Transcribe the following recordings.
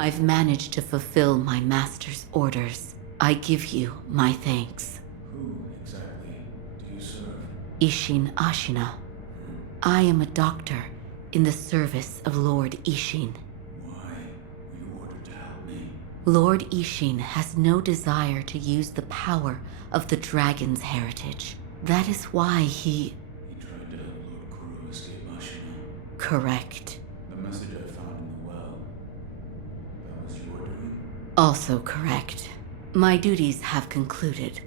I've managed to fulfill my master's orders. I give you my thanks. Who exactly do you serve? Ishin Ashina. I am a doctor in the service of Lord Ishin. Why were you ordered to help me? Lord Ishin has no desire to use the power of the dragon's heritage. That is why He tried to help Lord Kuru escape Ashina. Correct. The message I found in the well, that was your doing? Also correct. My duties have concluded.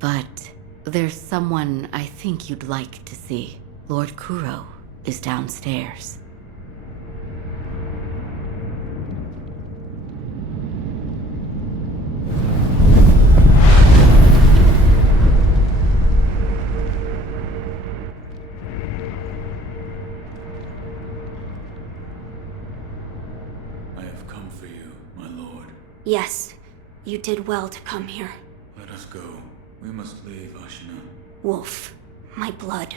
But there's someone I think you'd like to see. Lord Kuro is downstairs. I have come for you, my lord. Yes, you did well to come here. Let us go. We must leave Ashina. Wolf, my blood.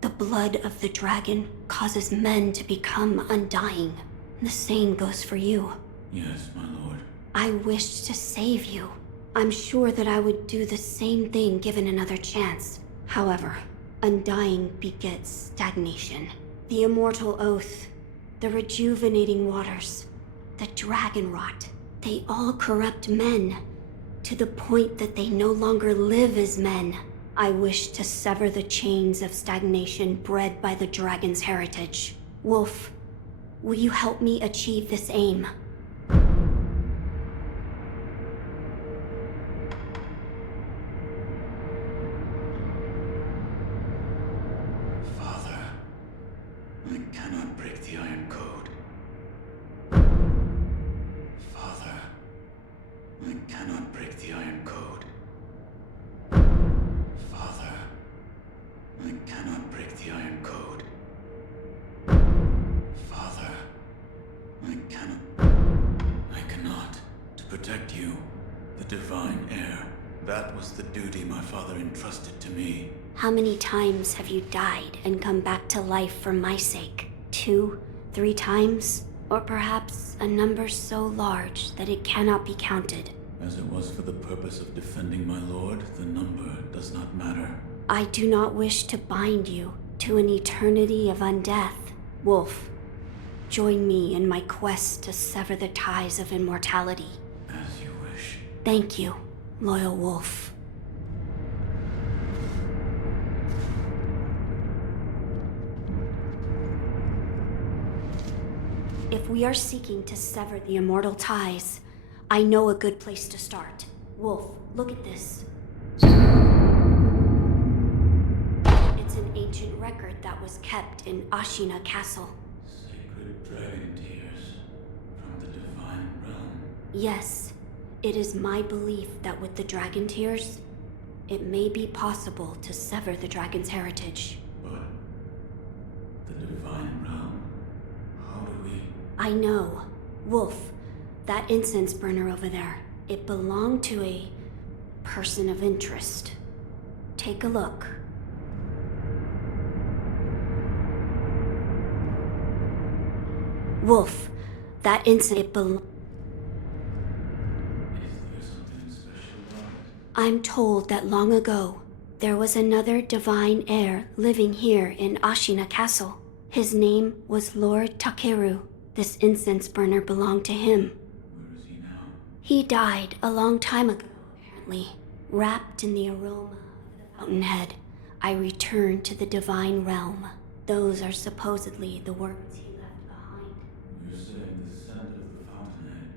The blood of the dragon causes men to become undying. The same goes for you. Yes, my lord. I wished to save you. I'm sure that I would do the same thing given another chance. However, undying begets stagnation. The immortal oath, the rejuvenating waters, the dragon rot, they all corrupt men to the point that they no longer live as men. I wish to sever the chains of stagnation bred by the dragon's heritage. Wolf, will you help me achieve this aim? Father, I cannot break the Iron Code. Father, I cannot break the Iron Code. Father, I cannot break the Iron Code. Father, I cannot. I cannot. To protect you, the divine heir. That was the duty my father entrusted to me. How many times have you died and come back to life for my sake? 2, 3 times? Or perhaps a number so large that it cannot be counted? As it was for the purpose of defending my lord, the number does not matter. I do not wish to bind you to an eternity of undeath. Wolf, join me in my quest to sever the ties of immortality. As you wish. Thank you, loyal wolf. If we are seeking to sever the immortal ties, I know a good place to start. Wolf, look at this. It's an ancient record that was kept in Ashina Castle. Sacred dragon tears from the divine realm. Yes, it is my belief that with the dragon tears, it may be possible to sever the dragon's heritage. But the divine realm, how do we... I know. Wolf, that incense burner over there, it belonged to a person of interest. Take a look. Wolf, that incense, it belongs... Is there something special about it? I'm told that long ago, there was another divine heir living here in Ashina Castle. His name was Lord Takeru. This incense burner belonged to him. Where is he now? He died a long time ago, apparently. Wrapped in the aroma of the fountainhead, I returned to the divine realm. Those are supposedly the words he left behind. You're saying the scent of the fountainhead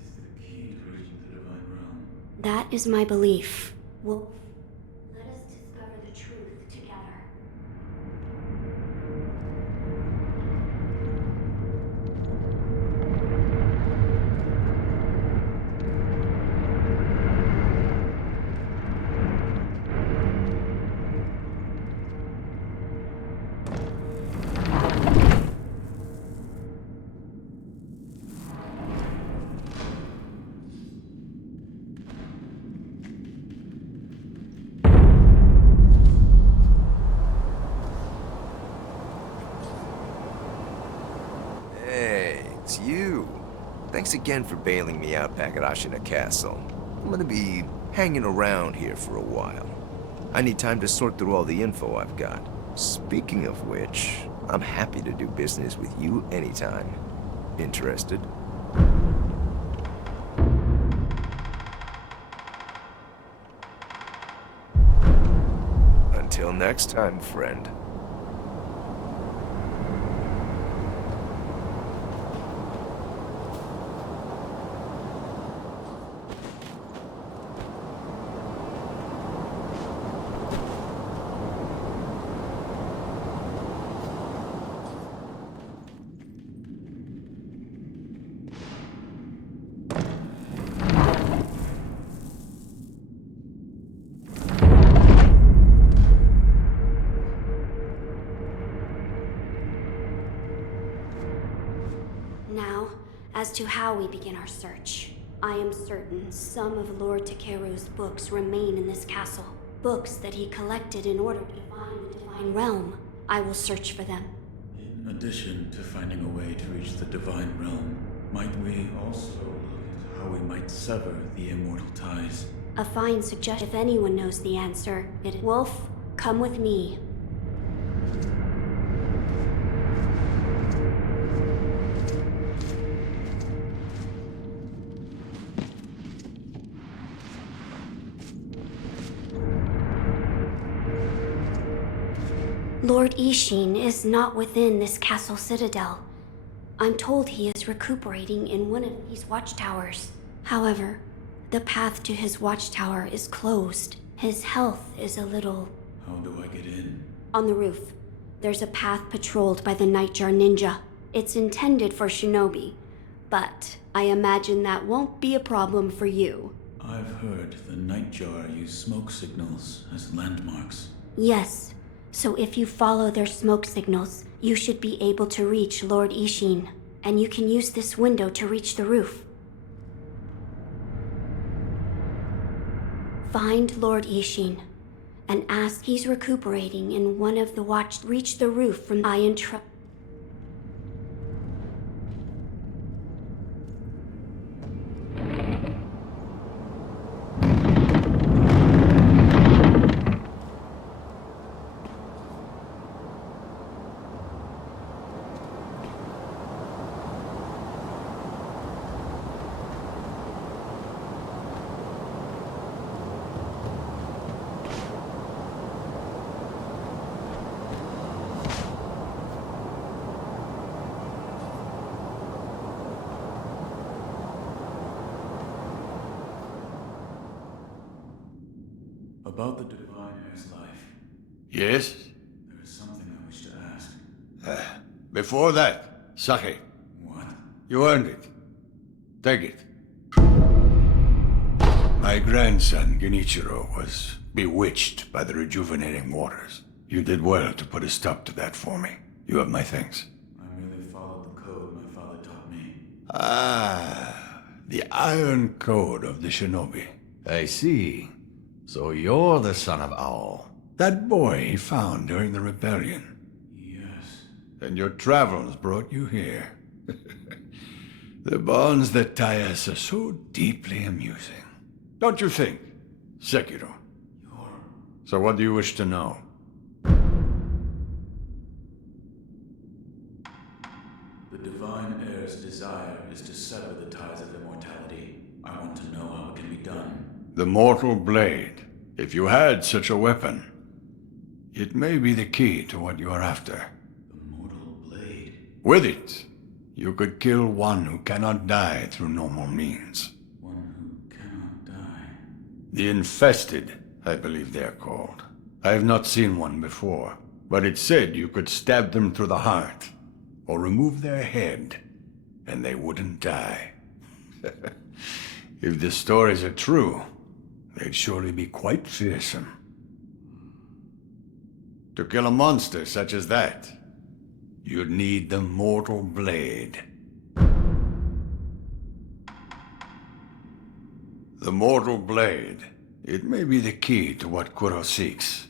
is the key to reaching the divine realm? That is my belief. Wolf, let us discover the truth together. Thanks again for bailing me out back at Ashina Castle. I'm gonna be hanging around here for a while. I need time to sort through all the info I've got. Speaking of which, I'm happy to do business with you anytime. Interested? Until next time, friend. Now, as to how we begin our search. I am certain some of Lord Takeru's books remain in this castle. Books that he collected in order to find the Divine Realm. I will search for them. In addition to finding a way to reach the Divine Realm, might we also look at how we might sever the immortal ties? A fine suggestion. If anyone knows the answer, Wolf, come with me. Lord Ishin is not within this castle citadel. I'm told he is recuperating in one of these watchtowers. However, the path to his watchtower is closed. His health is a little... How do I get in? On the roof, there's a path patrolled by the Nightjar Ninja. It's intended for shinobi, but I imagine that won't be a problem for you. I've heard the Nightjar use smoke signals as landmarks. Yes. So if you follow their smoke signals, you should be able to reach Lord Ishin, and you can use this window to reach the roof. Find Lord Ishin, and ask he's recuperating in one of the reach the roof from Iron Truck. About the Divine Heir's life, Yes? there is something I wish to ask. Before that, sake. What? You earned it. Take it. My grandson, Genichiro, was bewitched by the rejuvenating waters. You did well to put a stop to that for me. You have my thanks. I merely followed the code my father taught me. Ah, the Iron Code of the Shinobi. I see. So you're the son of Owl. That boy he found during the rebellion. Yes. And your travels brought you here. The bonds that tie us are so deeply amusing. Don't you think, Sekiro? So what do you wish to know? The Divine Heir's desire is to sever the ties of immortality. I want to know how it can be done. The Mortal Blade. If you had such a weapon, it may be the key to what you are after. The Mortal Blade. With it, you could kill one who cannot die through normal means. One who cannot die. The Infested, I believe they are called. I have not seen one before, but it said you could stab them through the heart, or remove their head, and they wouldn't die. If the stories are true, they'd surely be quite fearsome. To kill a monster such as that, you'd need the Mortal Blade. The Mortal Blade. It may be the key to what Kuro seeks.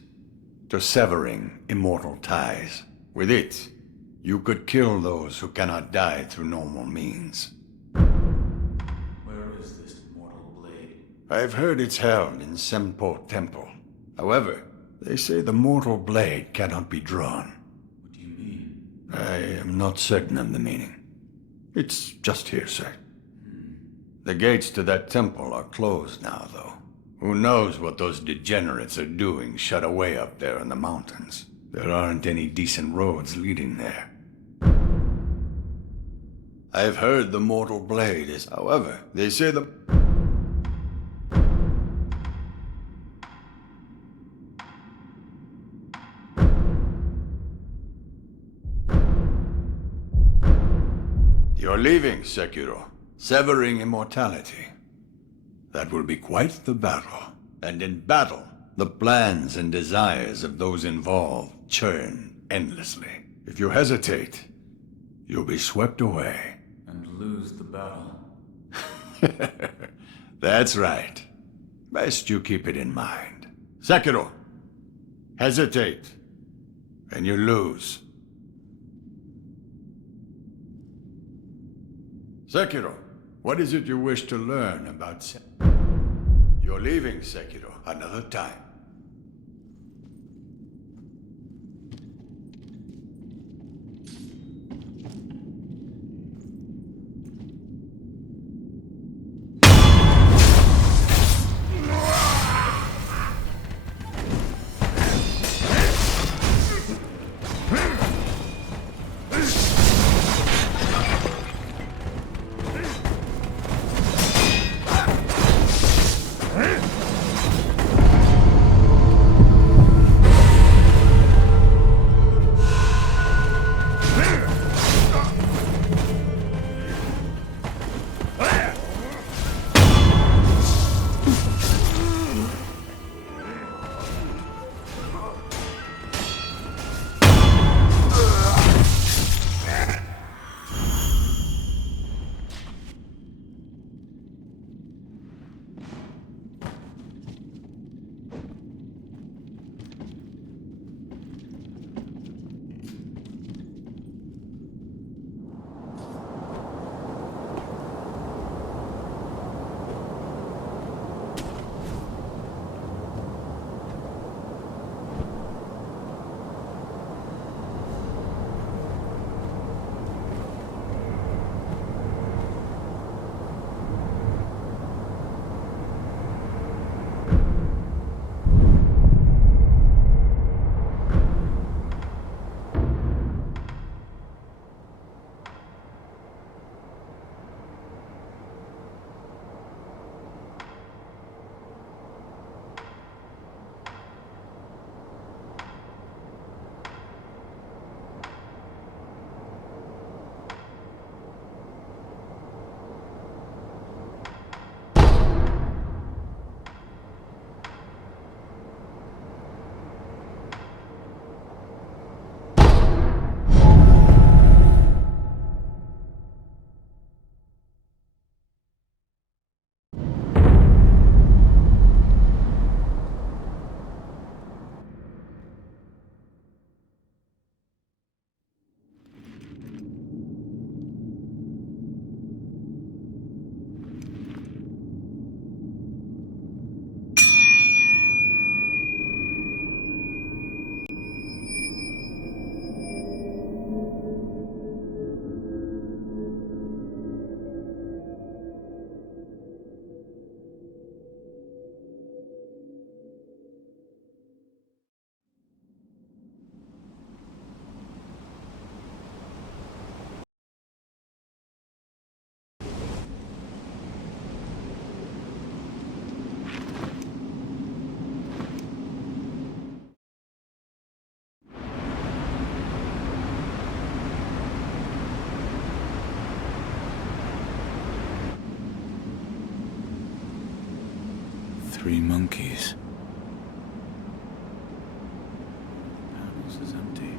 To severing immortal ties. With it, you could kill those who cannot die through normal means. I've heard it's held in Sempo Temple. However, they say the mortal blade cannot be drawn. What do you mean? I am not certain of the meaning. It's just hearsay. The gates to that temple are closed now, though. Who knows what those degenerates are doing shut away up there in the mountains? There aren't any decent roads leading there. I've heard the mortal blade is... However, they say the... You're leaving, Sekiro. Severing immortality. That will be quite the battle. And in battle, the plans and desires of those involved churn endlessly. If you hesitate, you'll be swept away. And lose the battle. That's right. Best you keep it in mind. Sekiro, hesitate, and you lose. Sekiro, what is it you wish to learn about You're leaving, Sekiro, another time. Three monkeys. House is empty.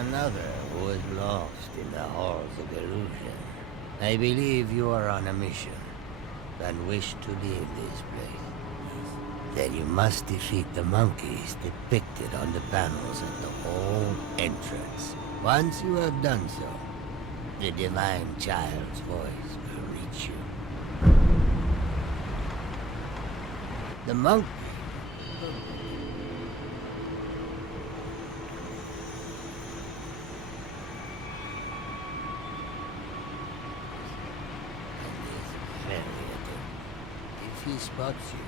another who is lost in the halls of illusion. I believe you are on a mission and wish to leave this place. Then you must defeat the monkeys depicted on the panels at the hall entrance. Once you have done so, the divine child's voice will reach you. The monkey. If he spots you,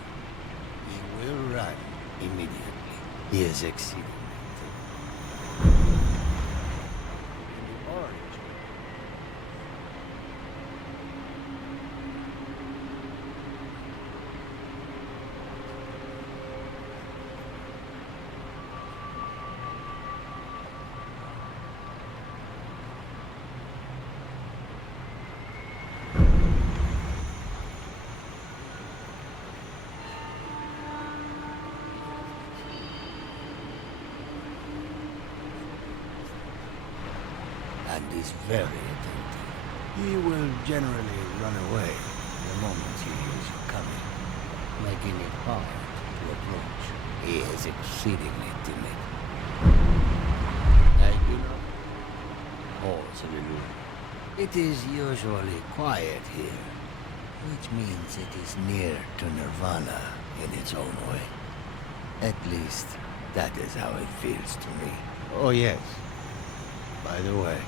he will run immediately. He is exceedingly orange. And is very attentive. He will generally run away the moment he hears you coming, making it hard to approach. He is exceedingly timid. I do not halls of illusion. It is usually quiet here, which means it is near to nirvana in its own way. At least, that is how it feels to me. Oh yes. By the way,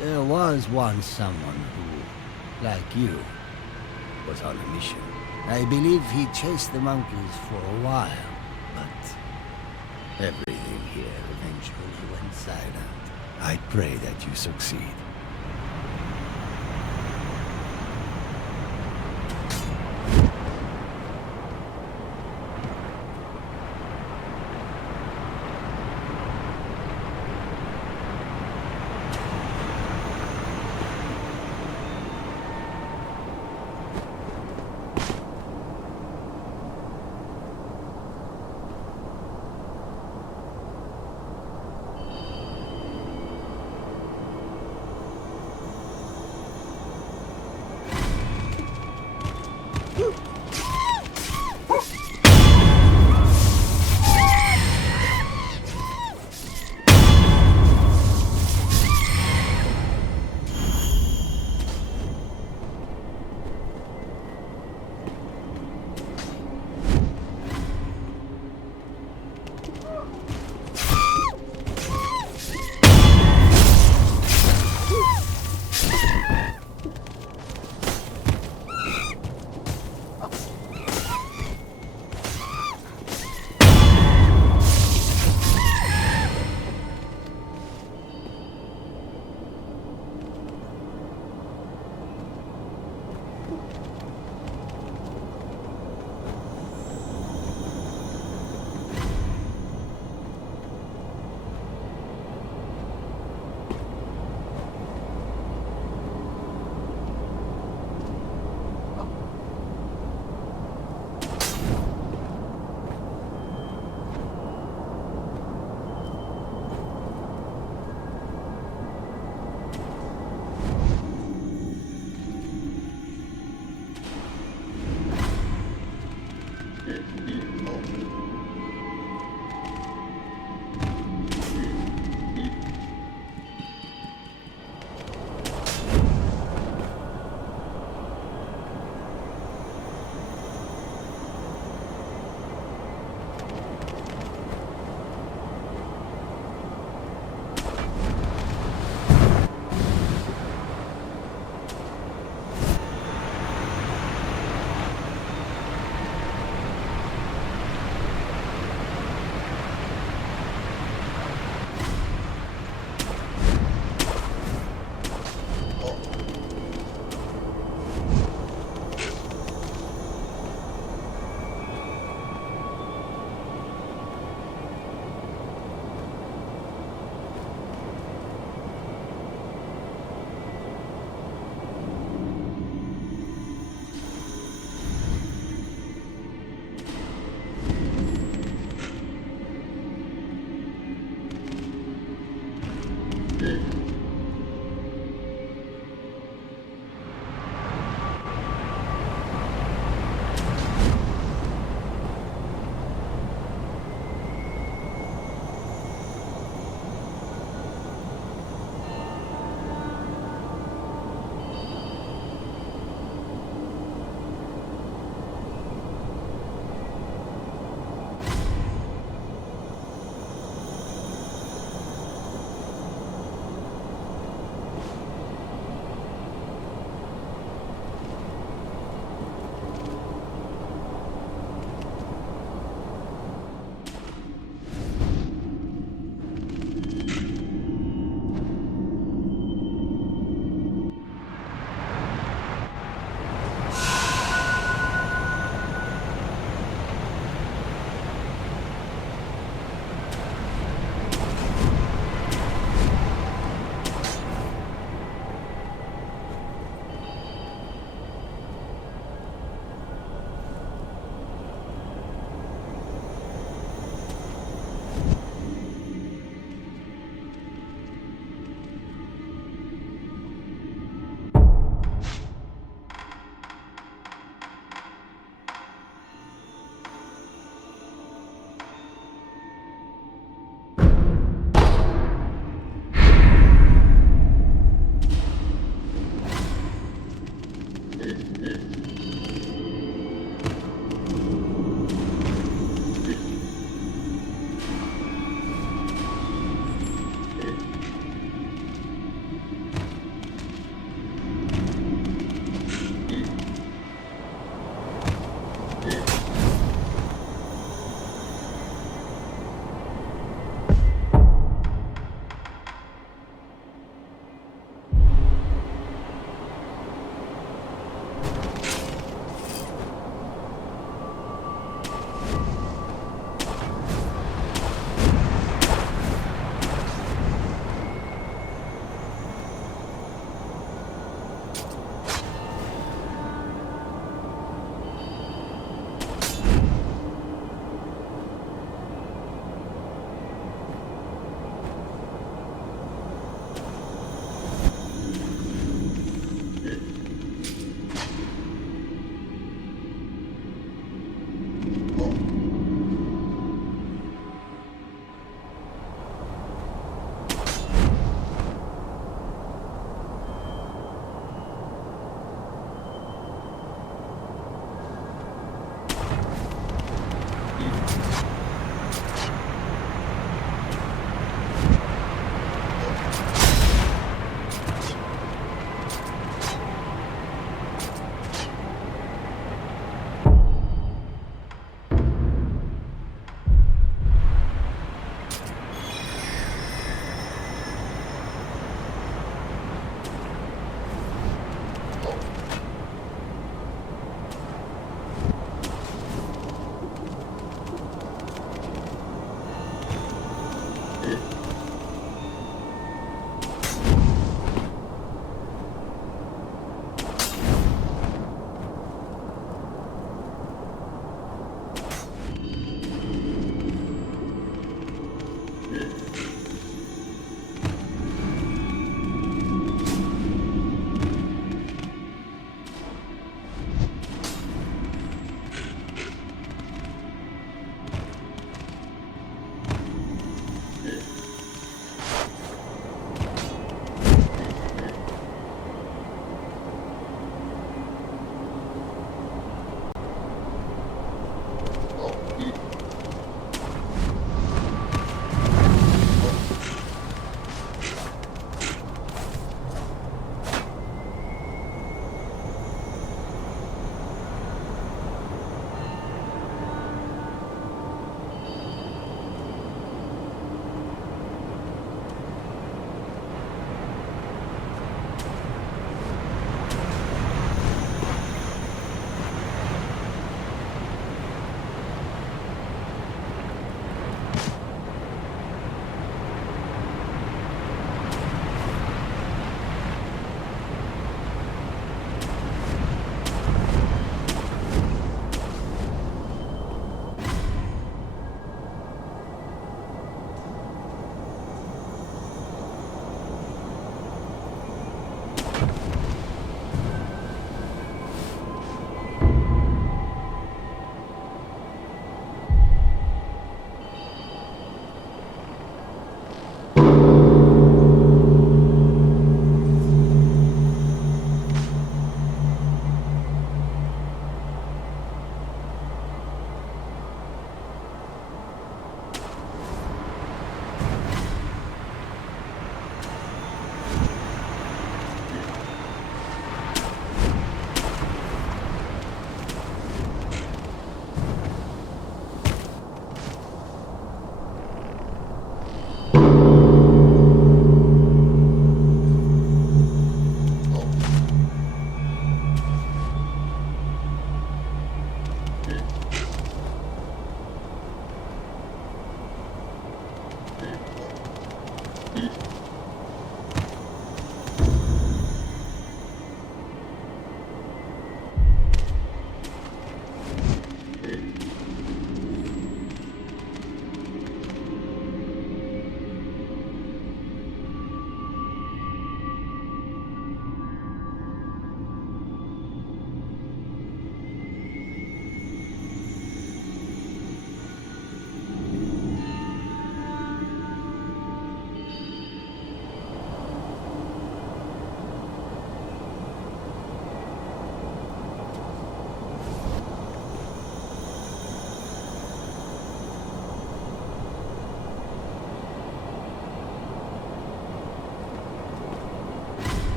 there was once someone who, like you, was on a mission. I believe he chased the monkeys for a while, but everything here eventually went silent. I pray that you succeed.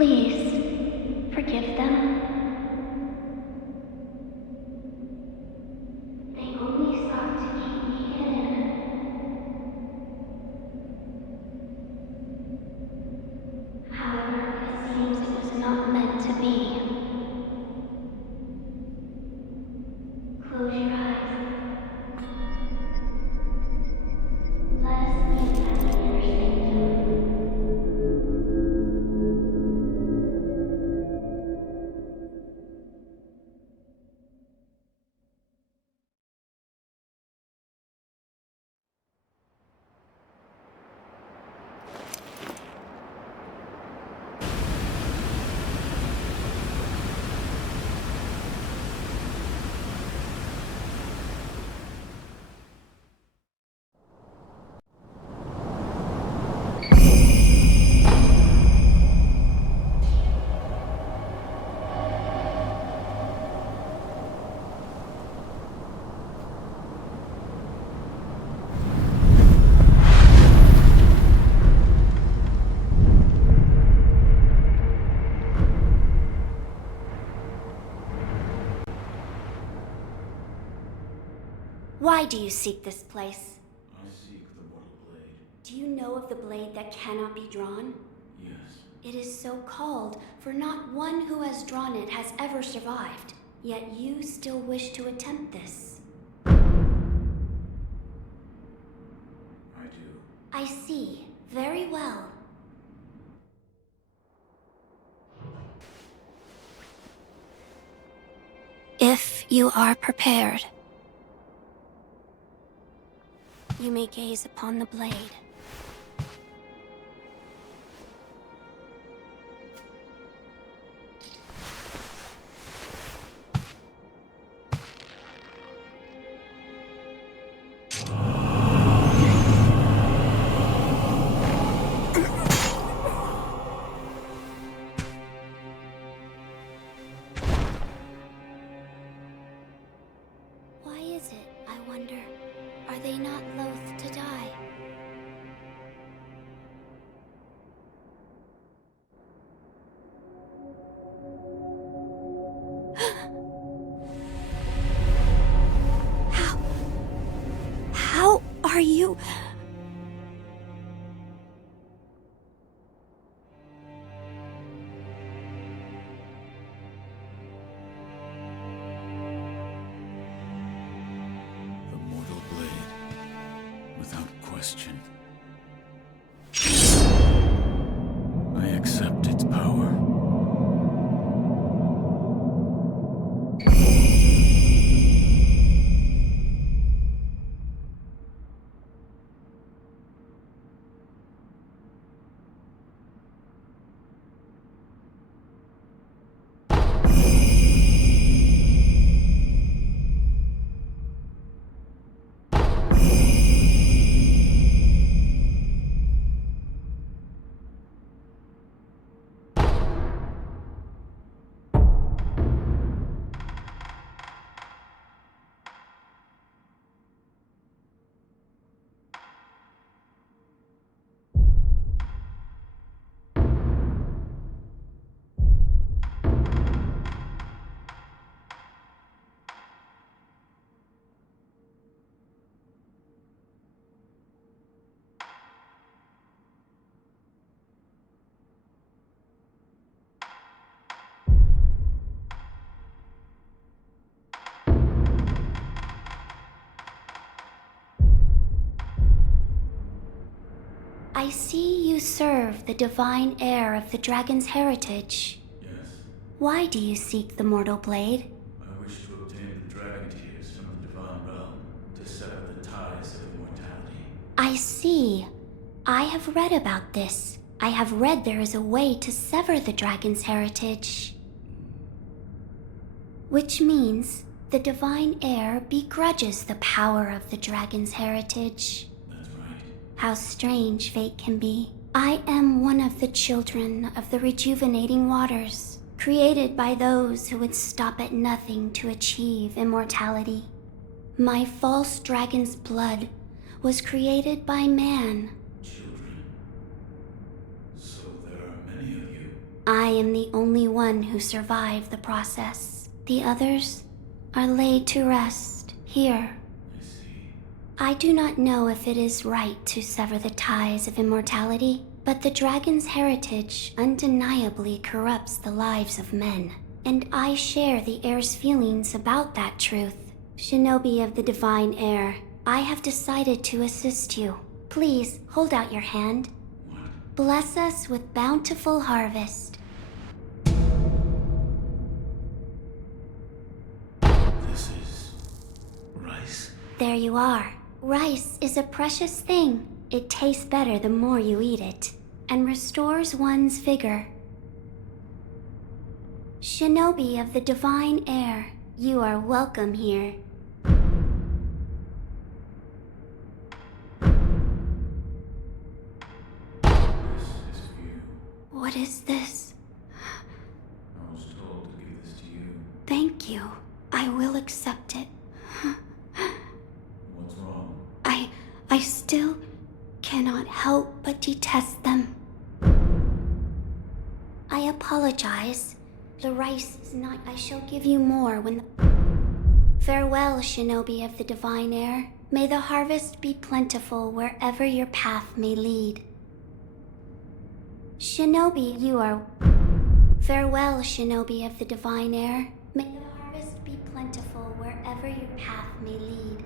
Please, forgive them. They only sought to keep me hidden. However, it seems it was not meant to be. Close your eyes. Let us meet at the inner sanctum. Why do you seek this place? I seek the mortal blade. Do you know of the blade that cannot be drawn? Yes. It is so called, for not one who has drawn it has ever survived. Yet you still wish to attempt this. I do. I see. Very well. If you are prepared, you may gaze upon the blade. Why is it, I wonder? Are they not loath to die? How are you? The mortal blade. Without question. I accept its power. I see you serve the divine heir of the dragon's heritage. Yes. Why do you seek the mortal blade? I wish to obtain the dragon tears from the divine realm to sever the ties of immortality. I see. I have read about this. I have read there is a way to sever the dragon's heritage. Which means the divine heir begrudges the power of the dragon's heritage. That's right. How strange fate can be. I am one of the children of the rejuvenating waters, created by those who would stop at nothing to achieve immortality. My false dragon's blood was created by man. Children. So there are many of you. I am the only one who survived the process. The others are laid to rest here. I see. I do not know if it is right to sever the ties of immortality, but the dragon's heritage undeniably corrupts the lives of men. And I share the heir's feelings about that truth. Shinobi of the Divine Heir, I have decided to assist you. Please, hold out your hand. What? Bless us with bountiful harvest. This is... rice? There you are. Rice is a precious thing. It tastes better the more you eat it, and restores one's vigor. Shinobi of the Divine Heir, you are welcome here. This is for you. What is this? I was told to give this to you. Thank you. I will accept it. What's wrong? I still cannot help but detest them. I apologize. The rice is not. I shall give you more when the... Farewell, Shinobi of the Divine Heir. May the harvest be plentiful wherever your path may lead. Shinobi, you are... Farewell, Shinobi of the Divine Heir. May the harvest be plentiful wherever your path may lead.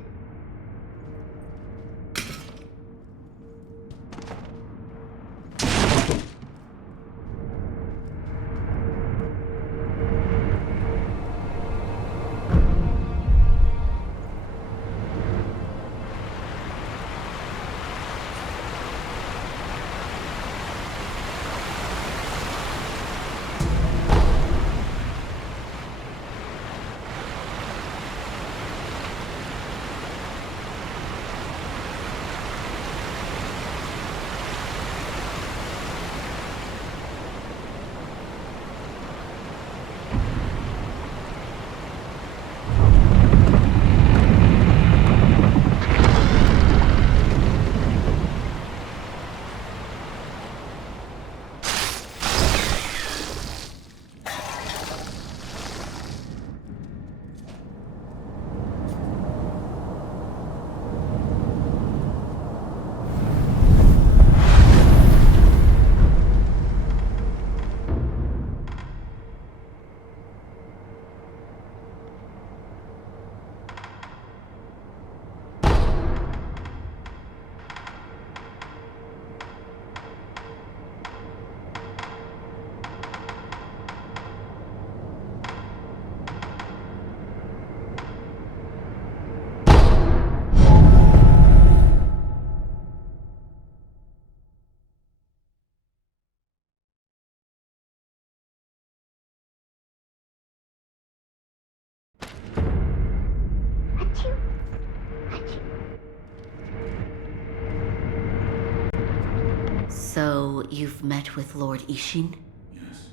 So, you've met with Lord Ishin? Yes.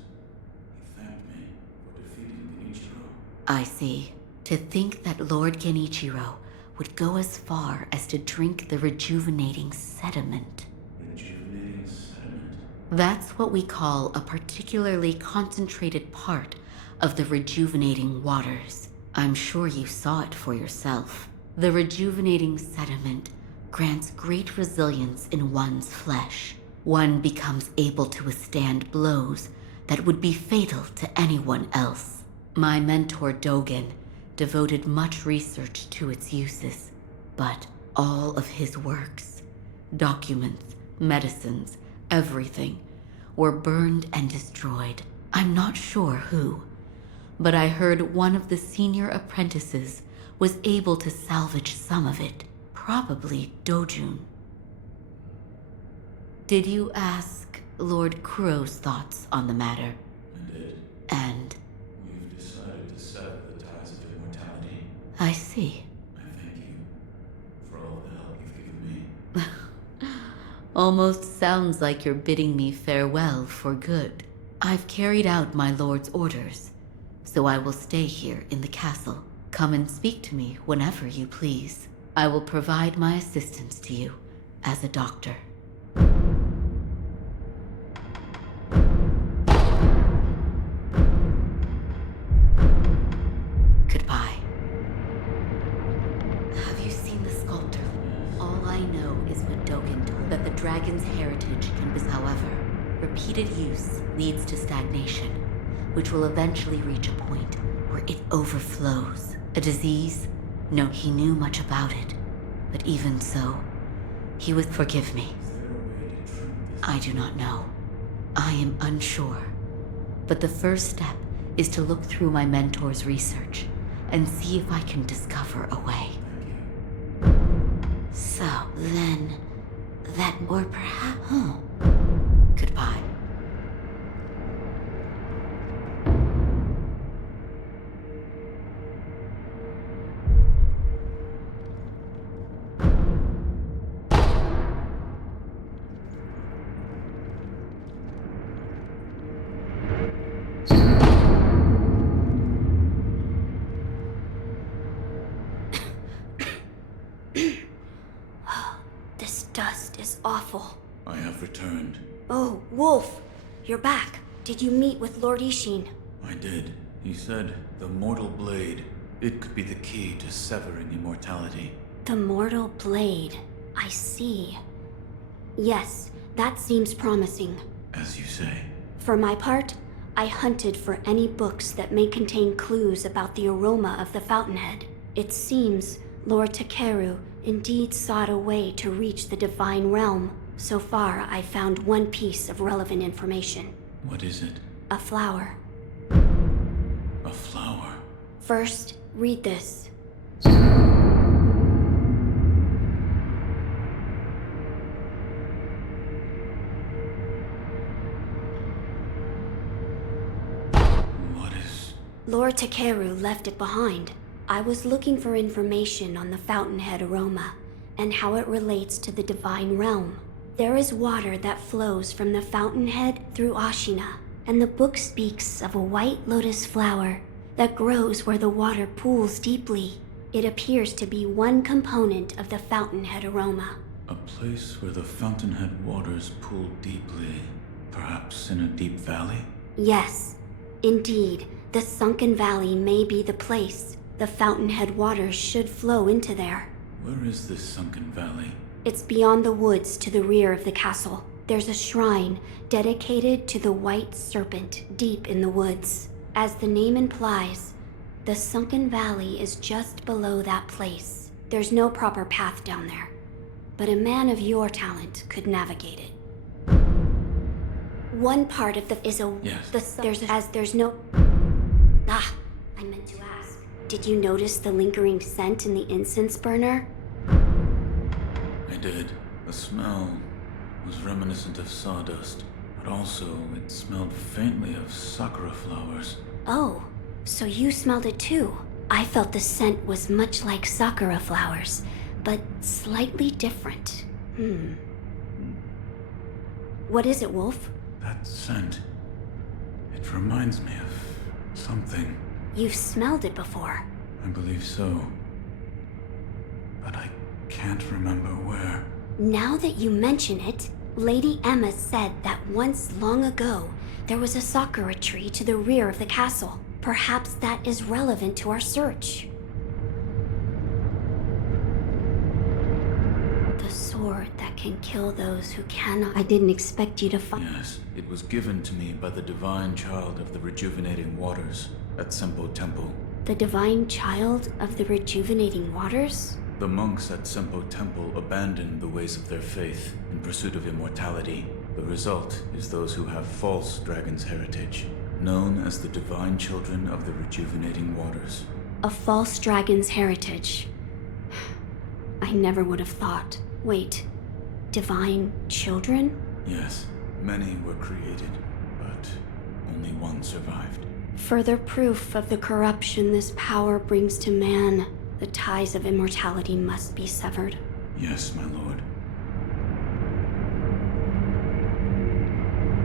He thanked me for defeating Genichiro. I see. To think that Lord Genichiro would go as far as to drink the rejuvenating sediment. Rejuvenating sediment? That's what we call a particularly concentrated part of the rejuvenating waters. I'm sure you saw it for yourself. The rejuvenating sediment grants great resilience in one's flesh. One becomes able to withstand blows that would be fatal to anyone else. My mentor Dogen devoted much research to its uses, but all of his works, documents, medicines, everything, were burned and destroyed. I'm not sure who, but I heard one of the senior apprentices was able to salvage some of it, probably Dojun. Did you ask Lord Kuro's thoughts on the matter? I did. And We've decided to sever the ties of immortality. I see. I thank you for all the help you've given me. Almost sounds like you're bidding me farewell for good. I've carried out my lord's orders, so I will stay here in the castle. Come and speak to me whenever you please. I will provide my assistance to you as a doctor. dragon's heritage can be, however, repeated use leads to stagnation, which will eventually reach a point where it overflows. A disease? No, he knew much about it. But even so, he would forgive me. I do not know. I am unsure. But the first step is to look through my mentor's research and see if I can discover a way. So, then, that, or perhaps, goodbye. This dust is awful. I have returned. Oh, Wolf! You're back. Did you meet with Lord Ishin? I did. He said the mortal blade. It could be the key to severing immortality. The mortal blade. I see. Yes, that seems promising. As you say. For my part, I hunted for any books that may contain clues about the aroma of the fountainhead. It seems Lord Takeru indeed sought a way to reach the divine realm. So far, I found one piece of relevant information. What is it? A flower. A flower. First, read this. What is... Lord Takeru left it behind. I was looking for information on the fountainhead aroma and how it relates to the divine realm. There is water that flows from the fountainhead through Ashina, and the book speaks of a white lotus flower that grows where the water pools deeply. It appears to be one component of the fountainhead aroma. A place where the fountainhead waters pool deeply. Perhaps in a deep valley? Yes, indeed, the sunken valley may be the place. The fountainhead waters should flow into there. Where is this sunken valley? It's beyond the woods to the rear of the castle. There's a shrine dedicated to the white serpent deep in the woods. As the name implies, the sunken valley is just below that place. There's no proper path down there, but a man of your talent could navigate it. One part of the is a Yes. There's no. I meant to ask. Did you notice the lingering scent in the incense burner? I did. The smell was reminiscent of sawdust, but also it smelled faintly of sakura flowers. Oh, so you smelled it too. I felt the scent was much like sakura flowers, but slightly different. What is it, Wolf? That scent. It reminds me of something. You've smelled it before. I believe so. But I can't remember where. Now that you mention it, Lady Emma said that once long ago, there was a sakura tree to the rear of the castle. Perhaps that is relevant to our search. The sword that can kill those who cannot. I didn't expect you to find. Yes, it was given to me by the divine child of the rejuvenating waters at Senpo Temple. The divine child of the rejuvenating waters? The monks at Senpo Temple abandoned the ways of their faith in pursuit of immortality. The result is those who have false dragon's heritage, known as the divine children of the rejuvenating waters. A false dragon's heritage. I never would have thought. Wait, divine children? Yes, many were created, but only one survived. Further proof of the corruption this power brings to man. The ties of immortality must be severed. Yes, my lord.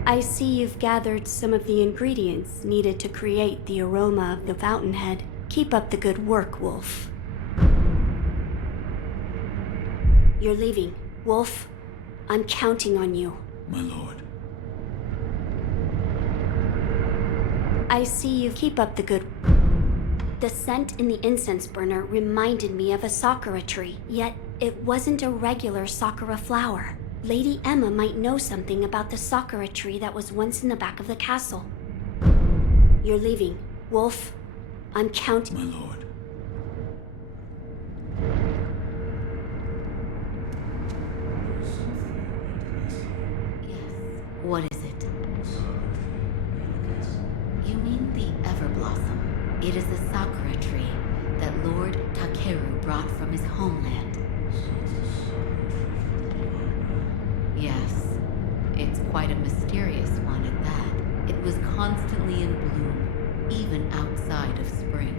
I see you've gathered some of the ingredients needed to create the aroma of the fountainhead. Keep up the good work, Wolf. You're leaving, Wolf. I'm counting on you. My lord. I see you keep up the good. The scent in the incense burner reminded me of a sakura tree, yet it wasn't a regular sakura flower. Lady Emma might know something about the sakura tree that was once in the back of the castle. You're leaving. Wolf, I'm counting. My lord. Yes. What is it? You mean the Everblossom. It is the sakura tree that Lord Takeru brought from his homeland. Yes. It's quite a mysterious one at that. It was constantly in bloom, even outside of spring.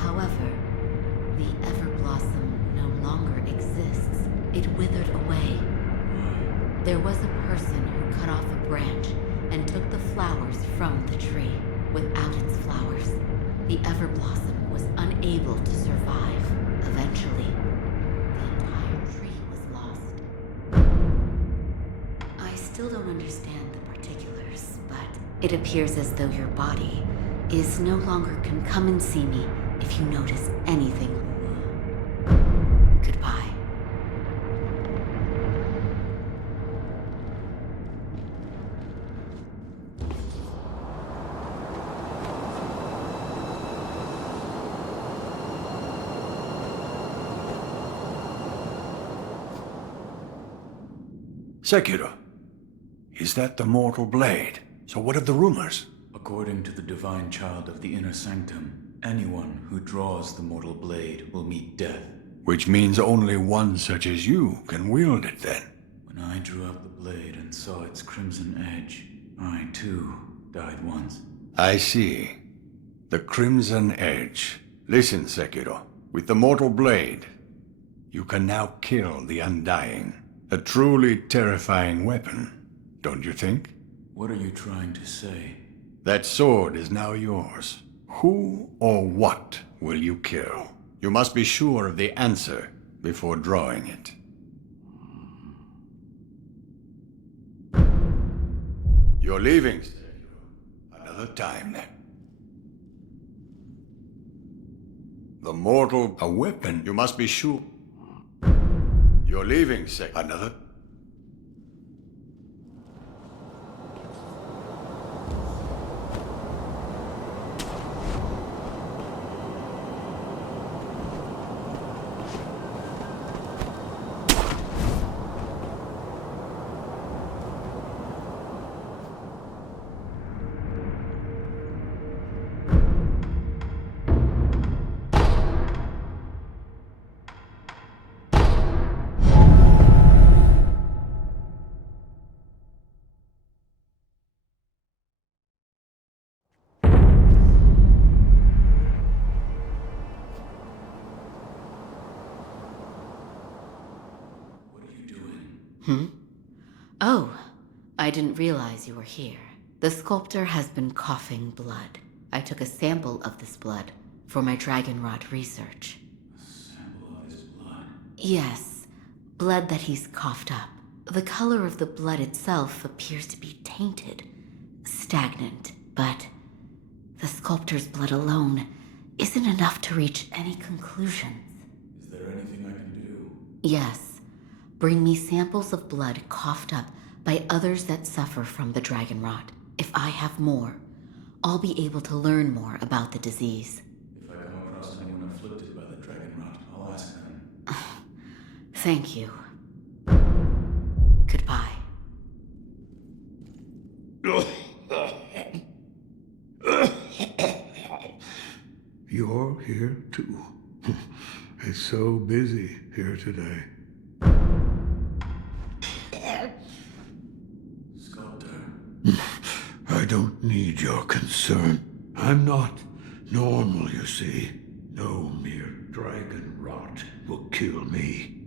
However, the Everblossom no longer exists. It withered away. There was a person who cut off a branch and took the flowers from the tree. Without its flowers, the Everblossom was unable to survive. Eventually, the entire tree was lost. I still don't understand the particulars, but it appears as though your body is no longer can come and see me if you notice anything. Goodbye. Sekiro, is that the mortal blade? So what of the rumors? According to the divine child of the inner sanctum, anyone who draws the mortal blade will meet death. Which means only one such as you can wield it then. When I drew out the blade and saw its crimson edge, I too died once. I see. The Crimson Edge. Listen, Sekiro. With the mortal blade, you can now kill the Undying. A truly terrifying weapon, don't you think? What are you trying to say? That sword is now yours. Who or what will you kill? You must be sure of the answer before drawing it. You're leaving, Sekiro. Another time, then. The mortal, a weapon, you must be sure. You're leaving, Sekiro. Another. Oh, I didn't realize you were here. The sculptor has been coughing blood. I took a sample of this blood for my dragonrod research. A sample of his blood? Yes, blood that he's coughed up. The color of the blood itself appears to be tainted, stagnant, but the sculptor's blood alone isn't enough to reach any conclusions. Is there anything I can do? Yes. Bring me samples of blood coughed up by others that suffer from the dragon rot. If I have more, I'll be able to learn more about the disease. If I come across anyone afflicted by the dragon rot, I'll ask them. Thank you. Goodbye. You're here too. It's so busy here today. I don't need your concern. I'm not normal, you see. No mere dragon rot will kill me.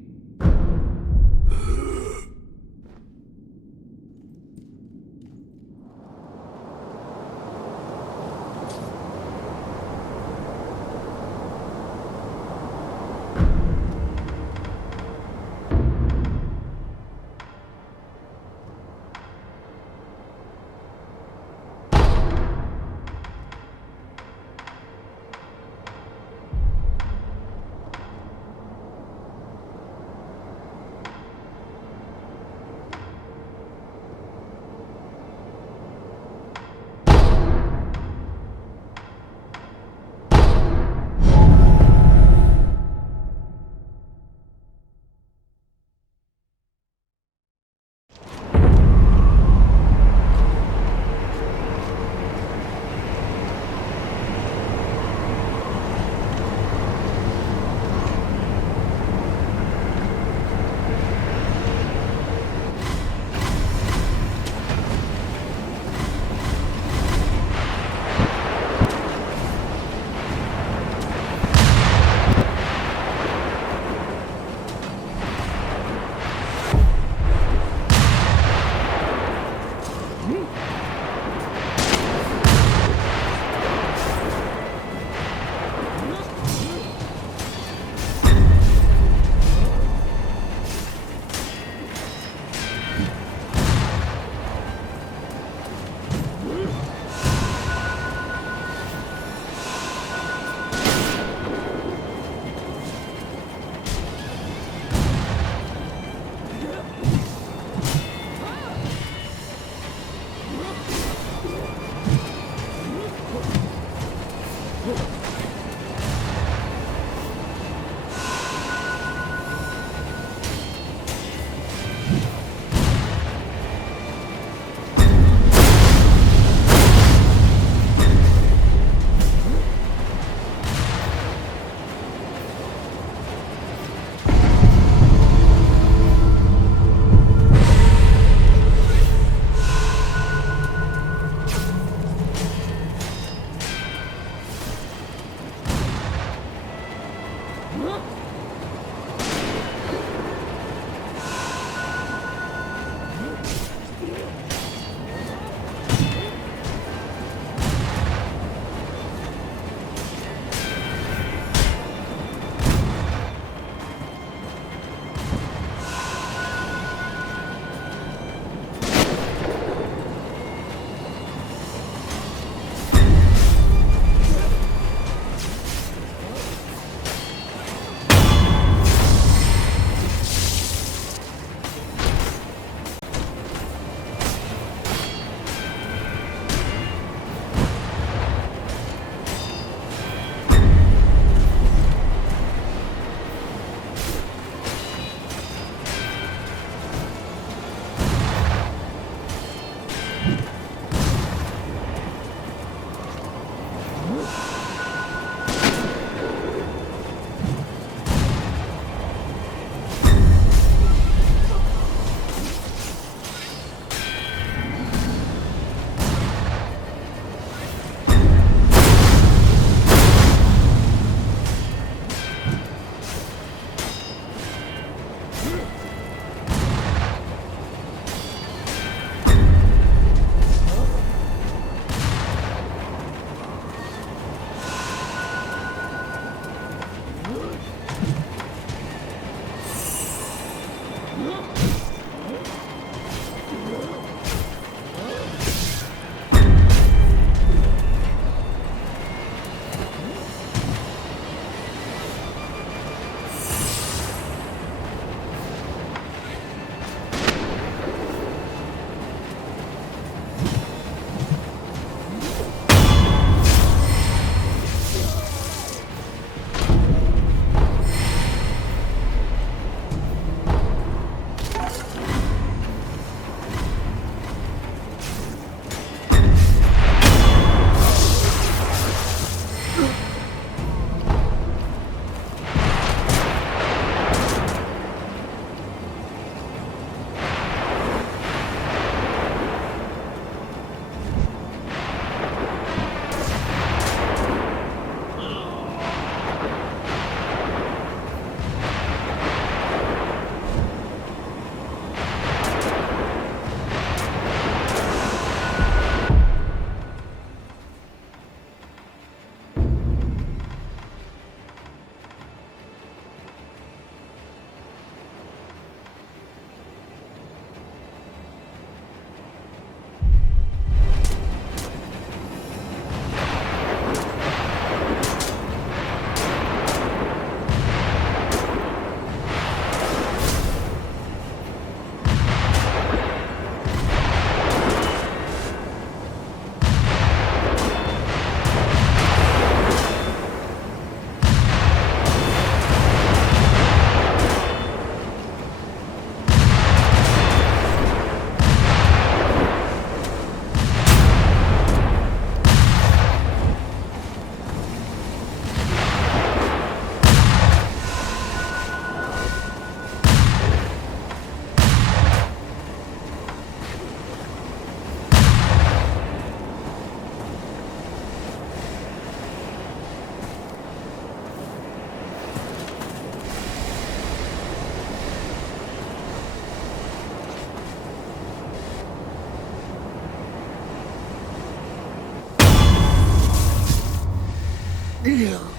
Yeah.